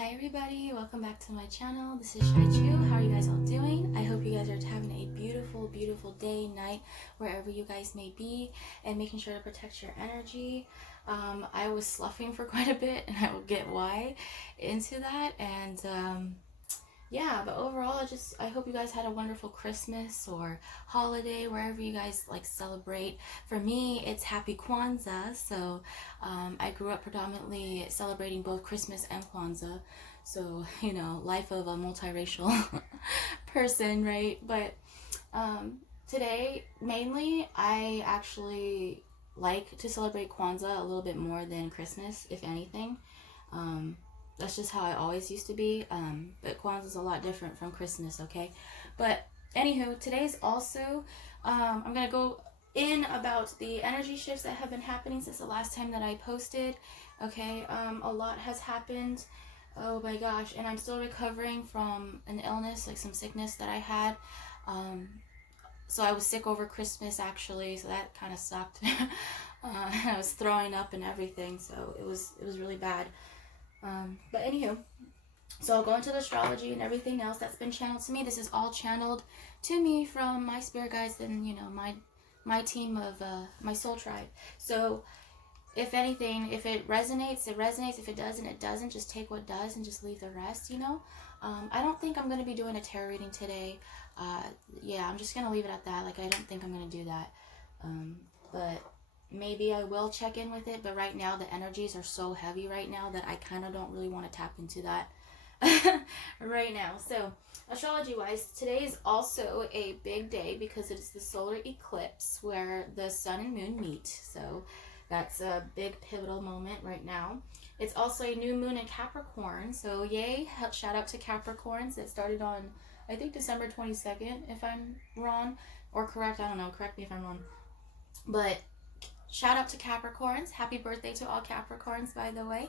Hi everybody, welcome back to my channel. This is Cheychuu. How are you guys all doing? I hope you guys are having a beautiful, beautiful day, night, wherever you guys may be, and making sure to protect your energy. I was sloughing for quite a bit, and I will get why into that. And yeah, but overall, I hope you guys had a wonderful Christmas or holiday, wherever you guys like celebrate. For me, it's Happy Kwanzaa, so I grew up predominantly celebrating both Christmas and Kwanzaa. So, you know, life of a multiracial person, right? But today, mainly, I actually like to celebrate Kwanzaa a little bit more than Christmas, if anything. That's just how I always used to be. But Kwanzaa's a lot different from Christmas, okay? But anywho, today's also, I'm going to go in about the energy shifts that have been happening since the last time that I posted, okay? A lot has happened. Oh my gosh, and I'm still recovering from an illness, like some sickness that I had. So I was sick over Christmas actually, so that kind of sucked. I was throwing up and everything, so it was really bad. But anywho, so I'll go into the astrology and everything else that's been channeled to me. This is all channeled to me from my spirit guides and, you know, my team of my soul tribe. So if anything, if it resonates, it resonates. If it doesn't, it doesn't. Just take what does and just leave the rest, you know. I don't think I'm going to be doing a tarot reading today. Yeah, I'm just going to leave it at that. Like, I don't think I'm going to do that. But maybe I will check in with it. But right now, the energies are so heavy right now that I kind of don't really want to tap into that right now. So, astrology-wise, today is also a big day because it's the solar eclipse where the sun and moon meet. So that's a big pivotal moment right now. It's also a new moon in Capricorn. So yay, shout out to Capricorns. It started on, I think, December 22nd, if I'm wrong. Or correct, I don't know. Correct me if I'm wrong. But shout out to Capricorns. Happy birthday to all Capricorns, by the way.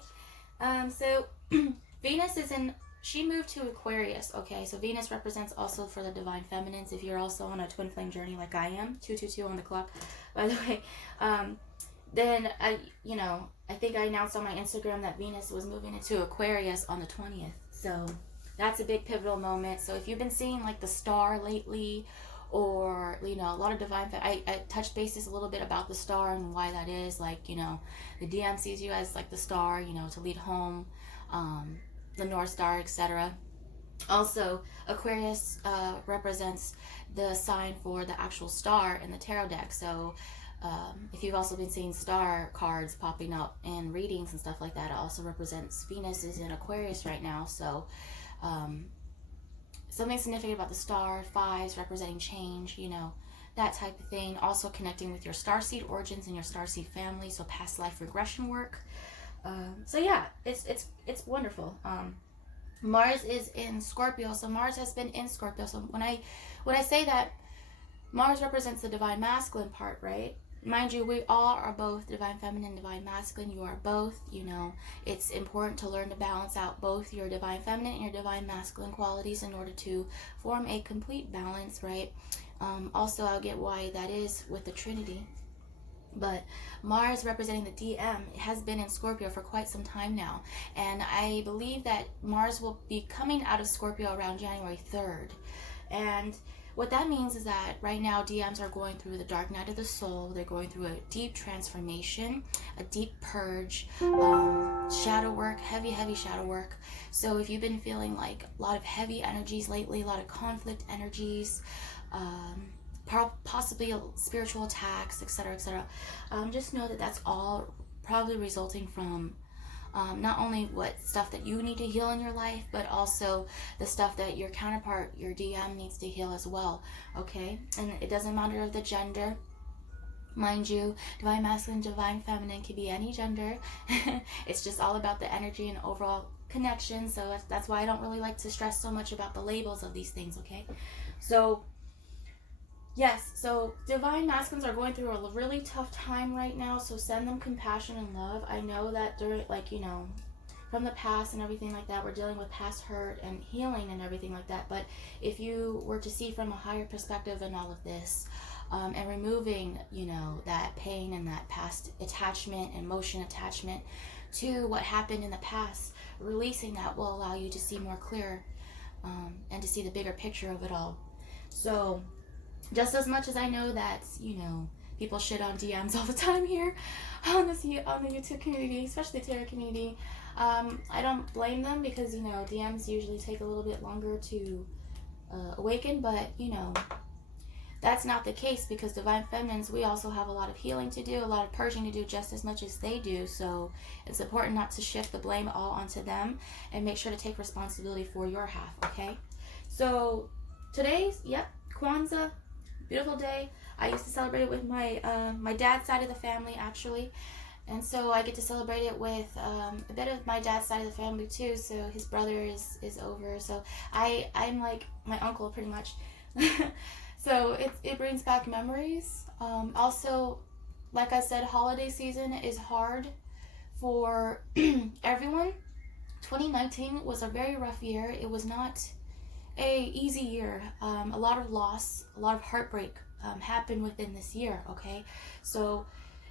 So Venus is in, she moved to Aquarius, okay? So Venus represents also for the divine feminines. If you're also on a twin flame journey like I am, 222 on the clock, by the way. Then I think I announced on my Instagram that Venus was moving into Aquarius on the 20th. So that's a big pivotal moment. So if you've been seeing like the star lately, or, you know, a lot of divine, I touched bases a little bit about the star and why that is. Like, you know, the DM sees you as like the star, you know, to lead home, the North Star, etc. Also, Aquarius represents the sign for the actual star in the tarot deck. So if you've also been seeing star cards popping up in readings and stuff like that, it also represents Venus is in Aquarius right now. So something significant about the star, fives representing change, you know, that type of thing. Also connecting with your starseed origins and your starseed family, so past life regression work. So yeah, it's wonderful. Mars is in Scorpio, so Mars has been in Scorpio. So when I say that Mars represents the divine masculine part, right? Mind you, we all are both divine feminine, divine masculine. You are both, you know. It's important to learn to balance out both your divine feminine and your divine masculine qualities in order to form a complete balance, right? Also, I'll get why that is with the Trinity. But Mars representing the DM has been in Scorpio for quite some time now. And I believe that Mars will be coming out of Scorpio around January 3rd. And what that means is that right now DMs are going through the dark night of the soul. They're going through a deep transformation, a deep purge, shadow work, heavy shadow work. So if you've been feeling like a lot of heavy energies lately, a lot of conflict energies, possibly spiritual attacks, etc., etc., just know that that's all probably resulting from not only what stuff that you need to heal in your life, but also the stuff that your counterpart, your DM, needs to heal as well, okay? And it doesn't matter of the gender. Mind you, divine masculine, divine feminine can be any gender. It's just all about the energy and overall connection. So that's why I don't really like to stress so much about the labels of these things, okay? So yes, so divine masculines are going through a really tough time right now, so send them compassion and love. I know that during, like, you know, from the past and everything like that, we're dealing with past hurt and healing and everything like that. But if you were to see from a higher perspective in all of this, and removing, you know, that pain and that past attachment, emotion attachment, to what happened in the past. Releasing that will allow you to see more clear, and to see the bigger picture of it all. So just as much as I know that, you know, people shit on DMs all the time here on the YouTube community, especially the tarot community, I don't blame them, because, you know, DMs usually take a little bit longer to awaken, but, you know, that's not the case, because Divine Feminines, we also have a lot of healing to do, a lot of purging to do, just as much as they do. So it's important not to shift the blame all onto them, and make sure to take responsibility for your half, okay? So today's, Kwanzaa, beautiful day. I used to celebrate it with my dad's side of the family, actually. And so I get to celebrate it with a bit of my dad's side of the family too. So his brother is over. So I'm like my uncle, pretty much. So it brings back memories. Also, like I said, holiday season is hard for everyone. 2019 was a very rough year. It was not a easy year. A lot of loss, a lot of heartbreak happened within this year, okay? So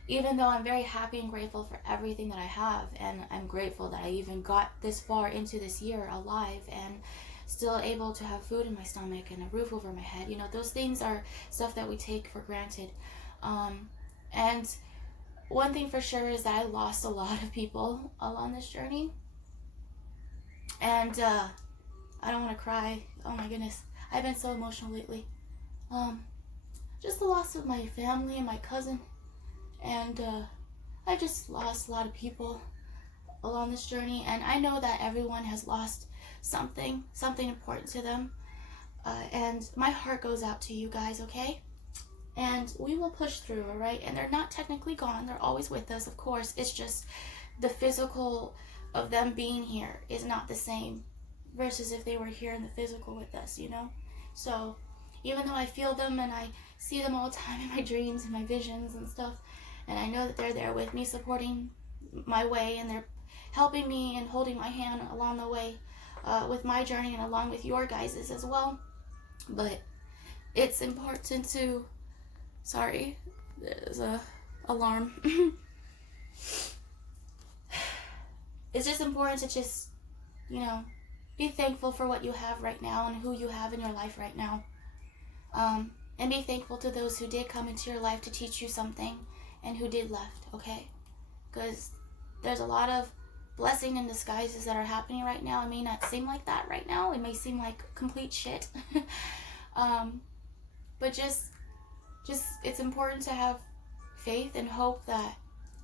even though I'm very happy and grateful for everything that I have, and I'm grateful that I even got this far into this year alive and still able to have food in my stomach and a roof over my head, you know, those things are stuff that we take for granted. And one thing for sure is that I lost a lot of people along this journey. And I don't want to cry. Oh my goodness. I've been so emotional lately. Just the loss of my family and my cousin. And I just lost a lot of people along this journey. And I know that everyone has lost something important to them. And my heart goes out to you guys, okay? And we will push through, all right? And they're not technically gone. They're always with us, of course. It's just the physical of them being here is not the same versus if they were here in the physical with us, you know? So even though I feel them and I see them all the time in my dreams and my visions and stuff, and I know that they're there with me, supporting my way, and they're helping me and holding my hand along the way with my journey and along with your guys's as well. But it's important to, sorry, there's a alarm. It's just important to just, you know, be thankful for what you have right now and who you have in your life right now. And be thankful to those who did come into your life to teach you something and who did left, okay? Because there's a lot of blessing in disguises that are happening right now. It may not seem like that right now. It may seem like complete shit. But just it's important to have faith and hope that,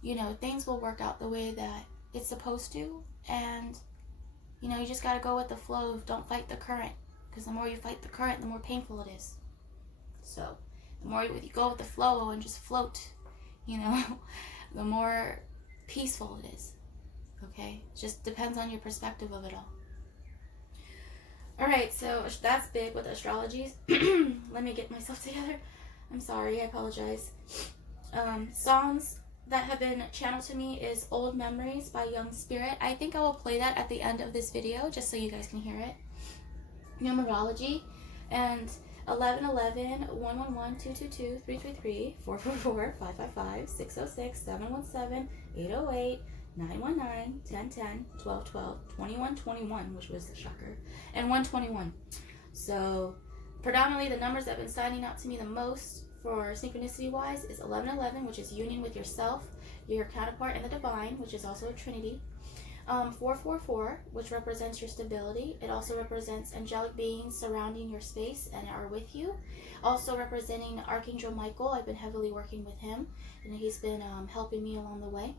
you know, things will work out the way that it's supposed to. And, you know, you just got to go with the flow. Don't fight the current, because the more you fight the current, the more painful it is. So the more you go with the flow and just float, you know, the more peaceful it is. Okay? It just depends on your perspective of it all. Alright, so that's big with astrologies. Let me get myself together. I'm sorry, I apologize. Songs that have been channeled to me is Old Memories by Young Spirit. I think I will play that at the end of this video, just so you guys can hear it. Numerology, and 1111, 111, 222, 333, 444, 555, 606, 717, 808, 919, 1010, 1212, 2121, which was the shocker, and 121. So predominantly the numbers that have been standing out to me the most for synchronicity wise is 1111, which is union with yourself, your counterpart, and the divine, which is also a trinity. 444, which represents your stability. It also represents angelic beings surrounding your space and are with you. Also representing Archangel Michael. I've been heavily working with him, and he's been helping me along the way.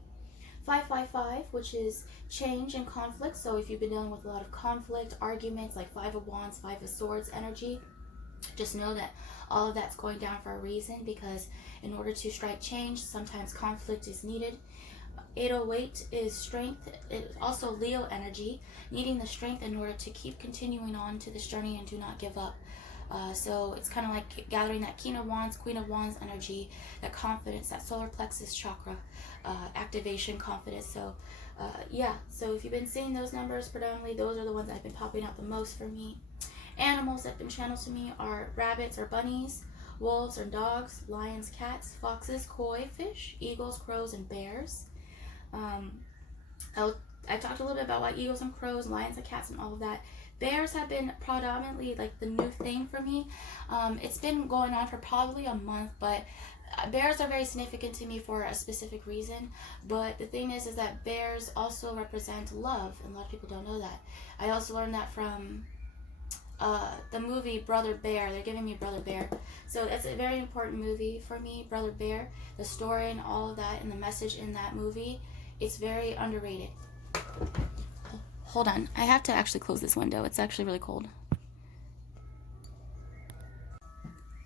555, which is change and conflict. So if you've been dealing with a lot of conflict, arguments, like 5 of Wands, 5 of Swords energy, just know that all of that's going down for a reason, because in order to strike change, sometimes conflict is needed. 808 is strength. It's also Leo energy, needing the strength in order to keep continuing on to this journey and do not give up. So it's kind of like gathering that King of Wands, Queen of Wands energy, that confidence, that solar plexus chakra activation, confidence. So yeah, so if you've been seeing those numbers, predominantly those are the ones that have been popping out the most for me. Animals that have been channeled to me are rabbits or bunnies, wolves or dogs, lions, cats, foxes, koi fish, eagles, crows, and bears. I talked a little bit about like eagles and crows, lions and cats, and all of that. Bears have been predominantly like the new thing for me. It's been going on for probably a month, but bears are very significant to me for a specific reason. But the thing is that bears also represent love, and a lot of people don't know that. I also learned that from the movie Brother Bear. They're giving me Brother Bear, so that's a very important movie for me, Brother Bear. The story and all of that, and the message in that movie, it's very underrated. Hold on, I have to actually close this window. It's actually really cold.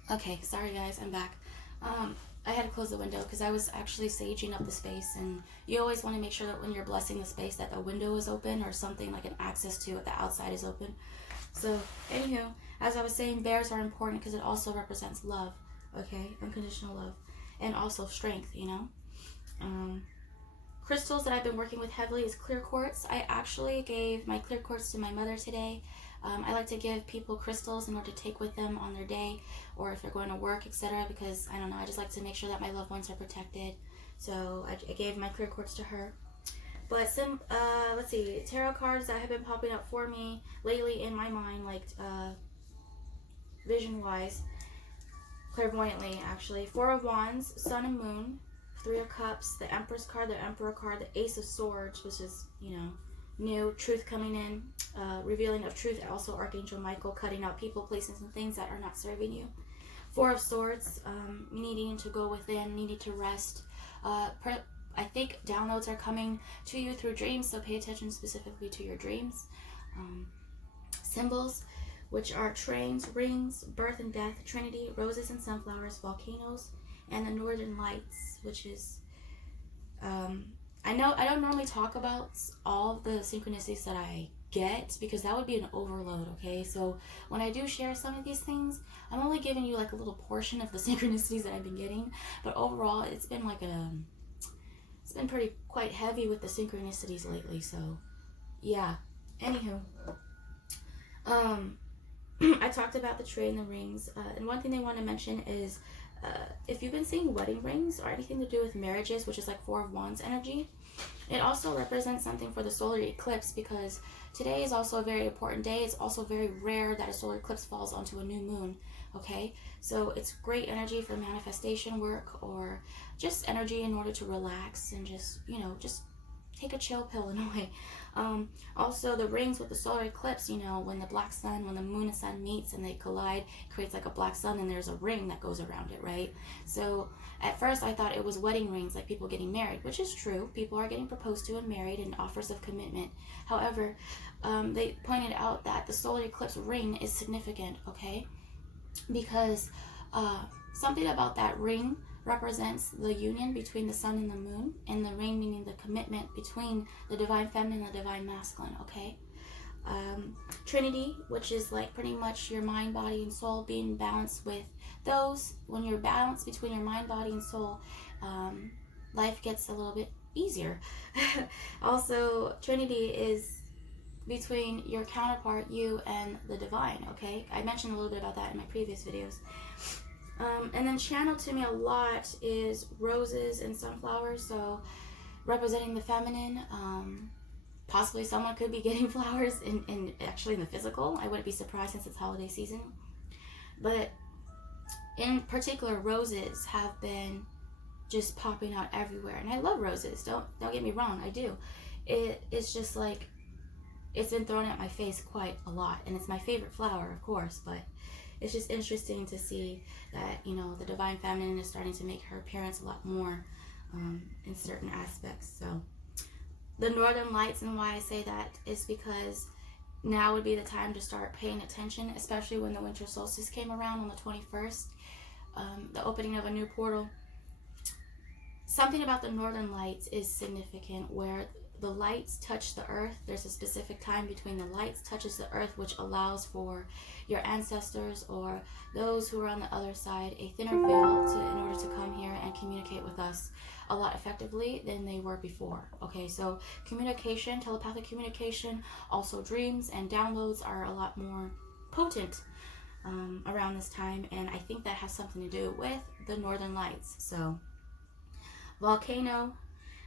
Okay, sorry guys, I'm back. I had to close the window because I was actually saging up the space, and you always want to make sure that when you're blessing the space that the window is open or something like an access to it, the outside is open. So, anywho, as I was saying, bears are important because it also represents love, okay? Unconditional love. And also strength, you know? Crystals that I've been working with heavily is clear quartz. I actually gave my clear quartz to my mother today. I like to give people crystals in order to take with them on their day, or if they're going to work, etc. Because, I don't know, I just like to make sure that my loved ones are protected. So, I gave my clear quartz to her. But let's see, tarot cards that have been popping up for me lately in my mind, like vision-wise, clairvoyantly actually. Four of Wands, Sun and Moon, Three of Cups, the Empress card, the Emperor card, the Ace of Swords, which is, you know, new, truth coming in, revealing of truth, and also Archangel Michael cutting out people, places, and things that are not serving you. Four of Swords, needing to go within, needing to rest. I think downloads are coming to you through dreams, so pay attention specifically to your dreams. Symbols, which are trains, rings, birth and death, Trinity, roses and sunflowers, volcanoes, and the Northern Lights, which is, I know I don't normally talk about all the synchronicities that I get because that would be an overload, okay? So when I do share some of these things, I'm only giving you like a little portion of the synchronicities that I've been getting, but overall it's been like it's been quite heavy with the synchronicities lately, so yeah. Anywho, I talked about the tray and the rings, and one thing they want to mention is if you've been seeing wedding rings or anything to do with marriages, which is like Four of Wands energy, it also represents something for the solar eclipse, because today is also a very important day. It's also very rare that a solar eclipse falls onto a new moon, okay? So it's great energy for manifestation work, or just energy in order to relax and just, you know, just take a chill pill in a way. Also, the rings with the solar eclipse, you know, when the black sun, when the moon and sun meets and they collide, it creates like a black sun, and there's a ring that goes around it, right? So at first I thought it was wedding rings, like people getting married, which is true. People are getting proposed to and married, and offers of commitment. However, they pointed out that the solar eclipse ring is significant, okay? Because something about that ring represents the union between the sun and the moon, and the ring meaning the commitment between the divine feminine and the divine masculine, okay? Trinity, which is like pretty much your mind, body, and soul being balanced with those. When you're balanced between your mind, body, and soul, life gets a little bit easier. Also, Trinity is between your counterpart, you, and the divine, okay? I mentioned a little bit about that in my previous videos. And then channeled to me a lot is roses and sunflowers, so representing the feminine. Possibly someone could be getting flowers actually in the physical. I wouldn't be surprised since it's holiday season. But in particular, roses have been just popping out everywhere, and I love roses. Don't get me wrong, I do. It's just like it's been thrown at my face quite a lot, and it's my favorite flower, of course, but it's just interesting to see that, you know, the divine feminine is starting to make her appearance a lot more in certain aspects. So the Northern Lights, and why I say that is because now would be the time to start paying attention, especially when the winter solstice came around on the 21st, the opening of a new portal. Something about the Northern Lights is significant, where the lights touch the earth. There's a specific time between the lights touches the earth, which allows for your ancestors or those who are on the other side a thinner veil in order to come here and communicate with us a lot effectively than they were before. Okay, so communication, telepathic communication, also dreams and downloads are a lot more potent around this time, and I think that has something to do with the Northern Lights. So volcano,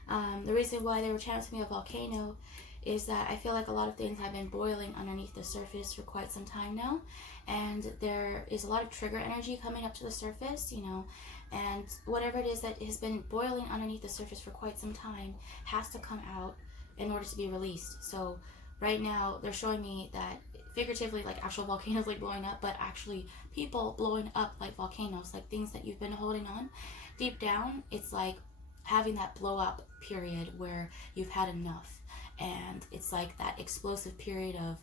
The reason why they were channeling me a volcano is that I feel like a lot of things have been boiling underneath the surface for quite some time now, and there is a lot of trigger energy coming up to the surface, you know, and whatever it is that has been boiling underneath the surface for quite some time has to come out in order to be released. So right now they're showing me that figuratively, like actual volcanoes like blowing up, but actually people blowing up like volcanoes, like things that you've been holding on deep down. It's like having that blow up period where you've had enough, and it's like that explosive period of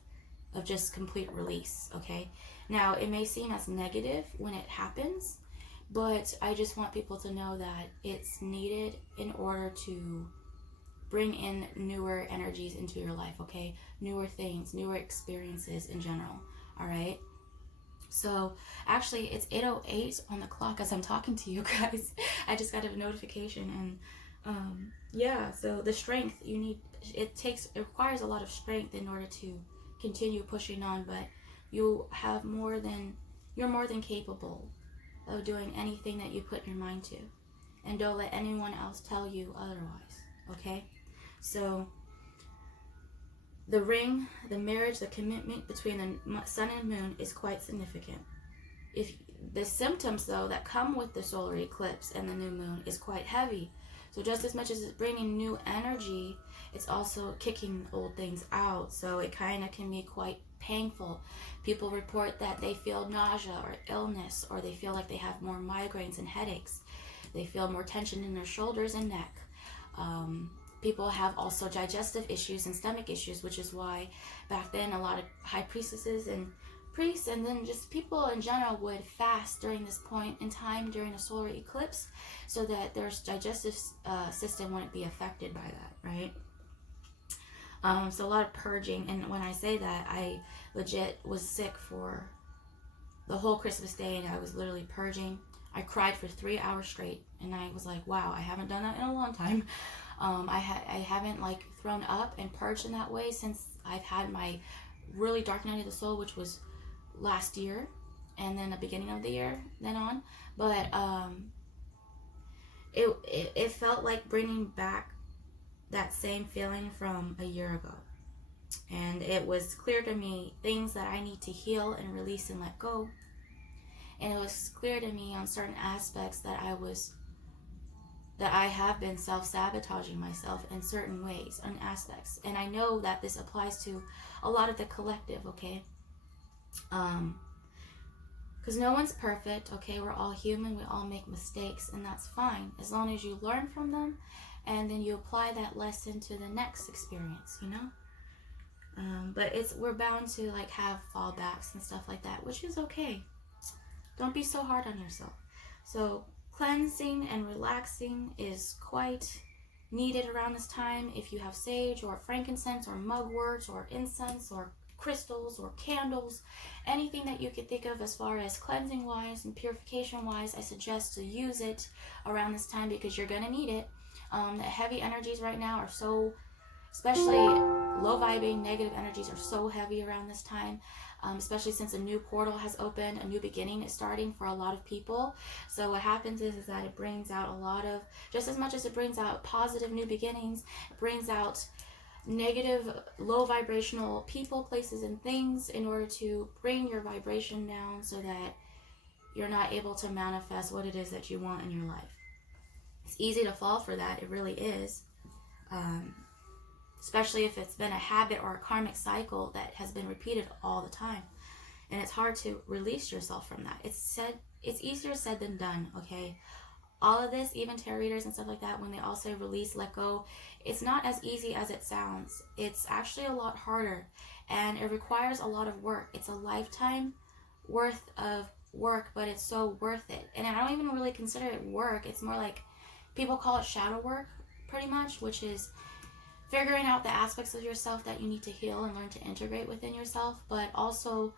just complete release. Okay, now it may seem as negative when it happens, but I just want people to know that it's needed in order to bring in newer energies into your life. Okay, newer things, newer experiences in general. All right, so actually it's 8:08 on the clock as I'm talking to you guys. I just got a notification, and yeah, so the strength you need, it requires a lot of strength in order to continue pushing on, but you're more than capable of doing anything that you put your mind to, and don't let anyone else tell you otherwise. Okay, so the ring, the marriage, the commitment between the sun and moon is quite significant. If the symptoms though that come with the solar eclipse and the new moon is quite heavy, so just as much as it's bringing new energy, it's also kicking old things out, so it kind of can be quite painful. People report that they feel nausea or illness, or they feel like they have more migraines and headaches. They feel more tension in their shoulders and neck. People have also digestive issues and stomach issues, which is why back then a lot of high priestesses and priests, and then just people in general, would fast during this point in time during a solar eclipse, so that their digestive system wouldn't be affected by that, right? So a lot of purging, and when I say that, I legit was sick for the whole Christmas day, and I was literally purging. I cried for 3 hours straight, and I was like, wow, I haven't done that in a long time. I haven't like thrown up and purged in that way since I've had my really dark night of the soul, which was last year, and then the beginning of the year then on. But it felt like bringing back that same feeling from a year ago, and it was clear to me things that I need to heal and release and let go. And it was clear to me on certain aspects that I have been self-sabotaging myself in certain ways and aspects. And I know that this applies to a lot of the collective, okay? Because no one's perfect, okay? We're all human, we all make mistakes, and that's fine, as long as you learn from them and then you apply that lesson to the next experience, you know? But we're bound to like have fallbacks and stuff like that, which is okay. Don't be so hard on yourself. So cleansing and relaxing is quite needed around this time. If you have sage or frankincense or mugwort or incense or crystals or candles, anything that you could think of as far as cleansing wise and purification wise, I suggest to use it around this time, because you're going to need it. The heavy energies right now are so, especially low vibing negative energies are so heavy around this time, especially since a new portal has opened, a new beginning is starting for a lot of people. So what happens is that it brings out a lot of, just as much as it brings out positive new beginnings, it brings out negative low vibrational people, places, and things in order to bring your vibration down so that you're not able to manifest what it is that you want in your life. It's easy to fall for that, it really is. Especially if it's been a habit or a karmic cycle that has been repeated all the time, and it's hard to release yourself from that. It's easier said than done, okay? All of this, even tarot readers and stuff like that, when they all say release, let go, it's not as easy as it sounds. It's actually a lot harder, and it requires a lot of work. It's a lifetime worth of work, but it's so worth it. And I don't even really consider it work. It's more like, people call it shadow work pretty much, which is figuring out the aspects of yourself that you need to heal and learn to integrate within yourself, but also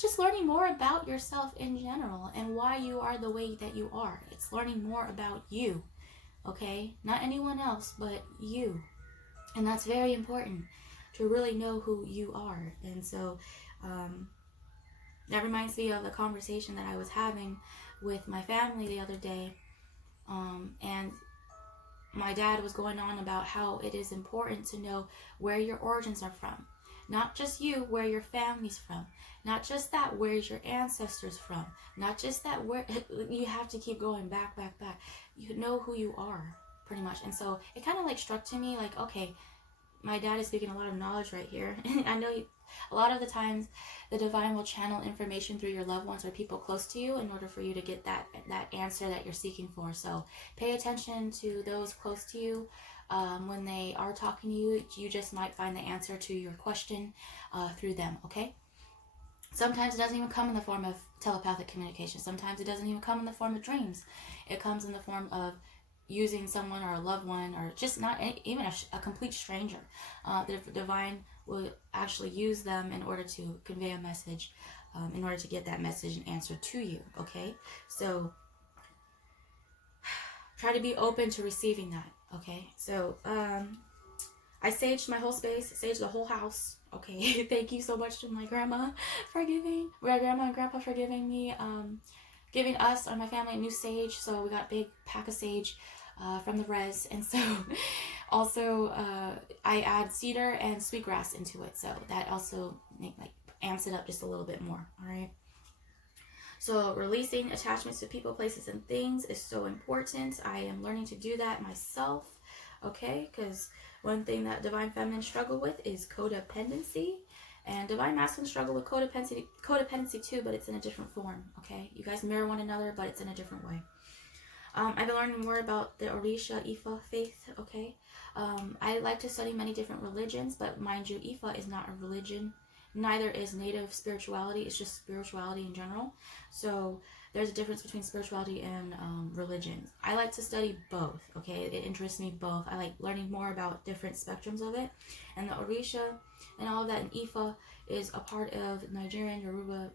just learning more about yourself in general and why you are the way that you are. It's learning more about you, okay? Not anyone else, but you. And that's very important, to really know who you are. And so that reminds me of the conversation that I was having with my family the other day. And my dad was going on about how it is important to know where your origins are from. Not just you, where your family's from. Not just that, where's your ancestors from. Not just that, where you have to keep going back, back, back. You know who you are, pretty much. And so it kind of like struck to me like, okay, my dad is speaking a lot of knowledge right here. I know a lot of the times the divine will channel information through your loved ones or people close to you in order for you to get that answer that you're seeking for. So pay attention to those close to you. When they are talking to you, you just might find the answer to your question through them, okay? Sometimes it doesn't even come in the form of telepathic communication. Sometimes it doesn't even come in the form of dreams. It comes in the form of using someone or a loved one, or just not even a complete stranger. The divine will actually use them in order to convey a message, in order to get that message and answer to you, okay? So try to be open to receiving that, okay? So I saged my whole space, saged the whole house, okay? Thank you so much to my grandma and grandpa for giving me, giving us or my family a new sage. So we got a big pack of sage from the res, and so also I add cedar and sweetgrass into it, so that also amps it up just a little bit more. All right. So releasing attachments to people, places, and things is so important. I am learning to do that myself, okay? Because one thing that divine feminine struggle with is codependency, and divine masculine struggle with codependency too, but it's in a different form, okay? You guys mirror one another, but it's in a different way. I've been learning more about the Orisha Ifa faith, okay? I like to study many different religions, but mind you, Ifa is not a religion. Neither is native spirituality. It's just spirituality in general. So there's a difference between spirituality and religions. I like to study both, okay? It interests me both. I like learning more about different spectrums of it. And the Orisha and all of that, and Ifa is a part of Nigerian Yoruba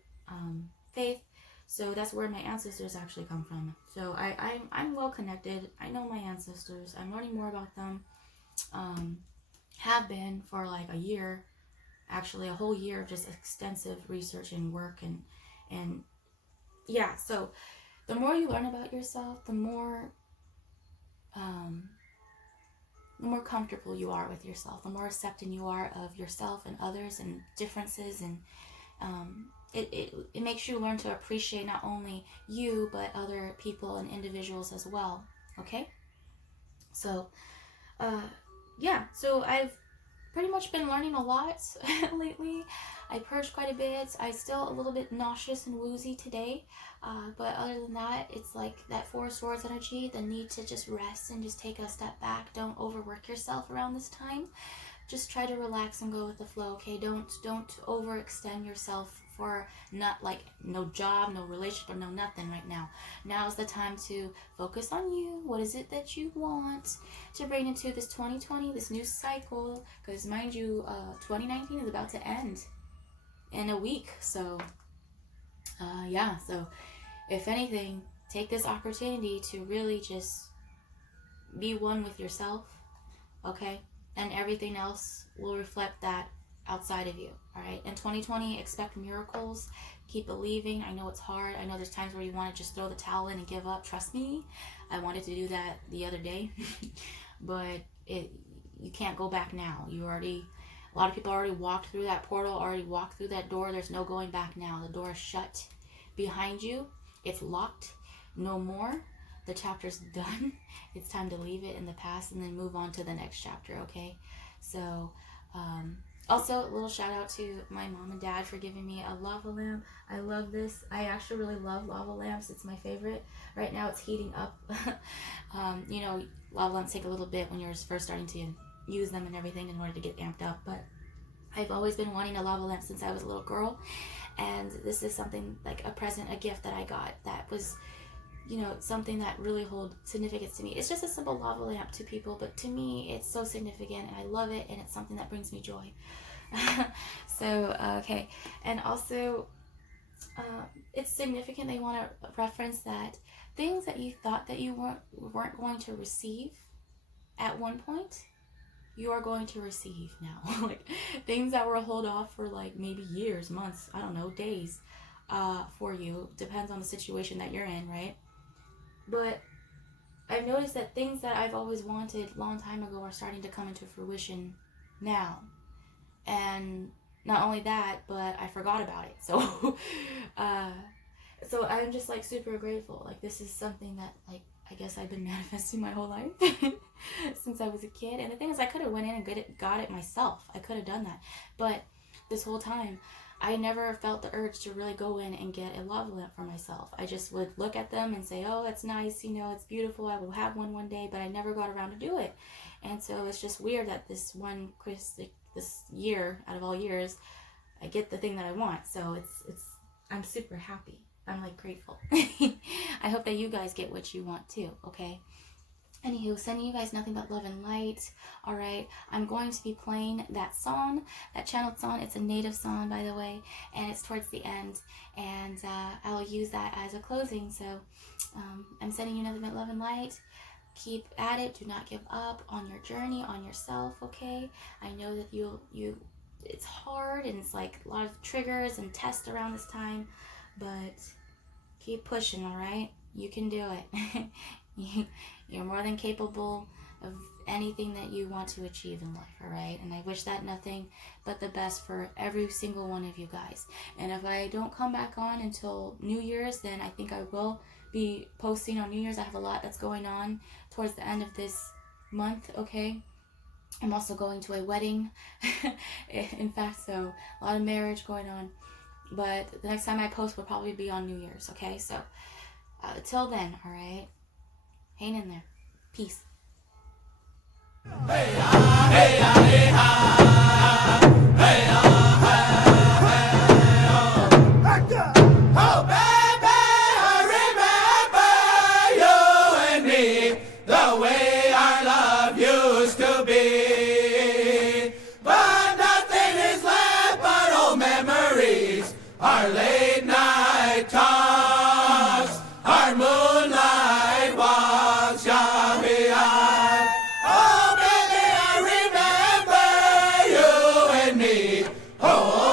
faith. So that's where my ancestors actually come from. So I'm well connected. I know my ancestors. I'm learning more about them. Have been for like a year, actually a whole year of just extensive research and work, and yeah. So the more you learn about yourself, the more comfortable you are with yourself, the more accepting you are of yourself and others and differences, and it makes you learn to appreciate not only you but other people and individuals as well, okay? So yeah, so I've pretty much been learning a lot lately. I purged quite a bit. I'm still a little bit nauseous and woozy today, but other than that, it's like that Four of Swords energy, the need to just rest and just take a step back. Don't overwork yourself around this time. Just try to relax and go with the flow, okay? Don't overextend yourself for not like no job, no relationship, or no nothing right now. Now is the time to focus on you. What is it that you want to bring into this 2020, this new cycle? Because mind you, 2019 is about to end in a week. So yeah, so if anything, take this opportunity to really just be one with yourself, okay? And everything else will reflect that outside of you, all right? In 2020, expect miracles. Keep believing. I know it's hard. I know there's times where you want to just throw the towel in and give up. Trust me, I wanted to do that the other day, but you can't go back now. A lot of people already walked through that portal, already walked through that door. There's no going back now. The door is shut behind you. It's locked. No more. The chapter's done. It's time to leave it in the past and then move on to the next chapter, okay? So, also a little shout out to my mom and dad for giving me a lava lamp. I love this. I actually really love lava lamps. It's my favorite. Right now it's heating up. You know, lava lamps take a little bit when you're first starting to use them and everything in order to get amped up, but I've always been wanting a lava lamp since I was a little girl, and this is something like a present, a gift that I got that was, you know, something that really holds significance to me. It's just a simple lava lamp to people, but to me it's so significant and I love it, and it's something that brings me joy. So okay, and also it's significant. They want to reference that things that you thought that you weren't going to receive at one point, you are going to receive now. Like things that were hold off for like maybe years, months, I don't know, days, for you. Depends on the situation that you're in, right? But I've noticed that things that I've always wanted a long time ago are starting to come into fruition now. And not only that, but I forgot about it. So, so I'm just like super grateful. Like this is something that like I guess I've been manifesting my whole life since I was a kid. And the thing is, I could have went in and got it myself. I could have done that, but this whole time, I never felt the urge to really go in and get a lava lamp for myself. I just would look at them and say, oh, that's nice, you know, it's beautiful, I will have one day, but I never got around to do it. And so it's just weird that this year, out of all years, I get the thing that I want. So I'm super happy. I'm like grateful. I hope that you guys get what you want too, okay? Anywho, sending you guys nothing but love and light. All right, I'm going to be playing that song, that channeled song. It's a native song, by the way, and it's towards the end, and I'll use that as a closing. So I'm sending you nothing but love and light. Keep at it. Do not give up on your journey, on yourself, okay? I know that it's hard, and it's like a lot of triggers and tests around this time, but keep pushing, all right? You can do it. You're more than capable of anything that you want to achieve in life, all right? And I wish that nothing but the best for every single one of you guys. And if I don't come back on until New Year's, then I think I will be posting on New Year's. I have a lot that's going on towards the end of this month, okay? I'm also going to a wedding, in fact, so a lot of marriage going on. But the next time I post will probably be on New Year's, okay? So till then, all right? Hang in there. Peace. Hey, hey, hey, oh, baby, I remember you and me, the way our love used to be. But nothing is left but old memories, our late night talks, our moonlight walks, yeah, beyond. Oh, baby, I remember you and me. Oh,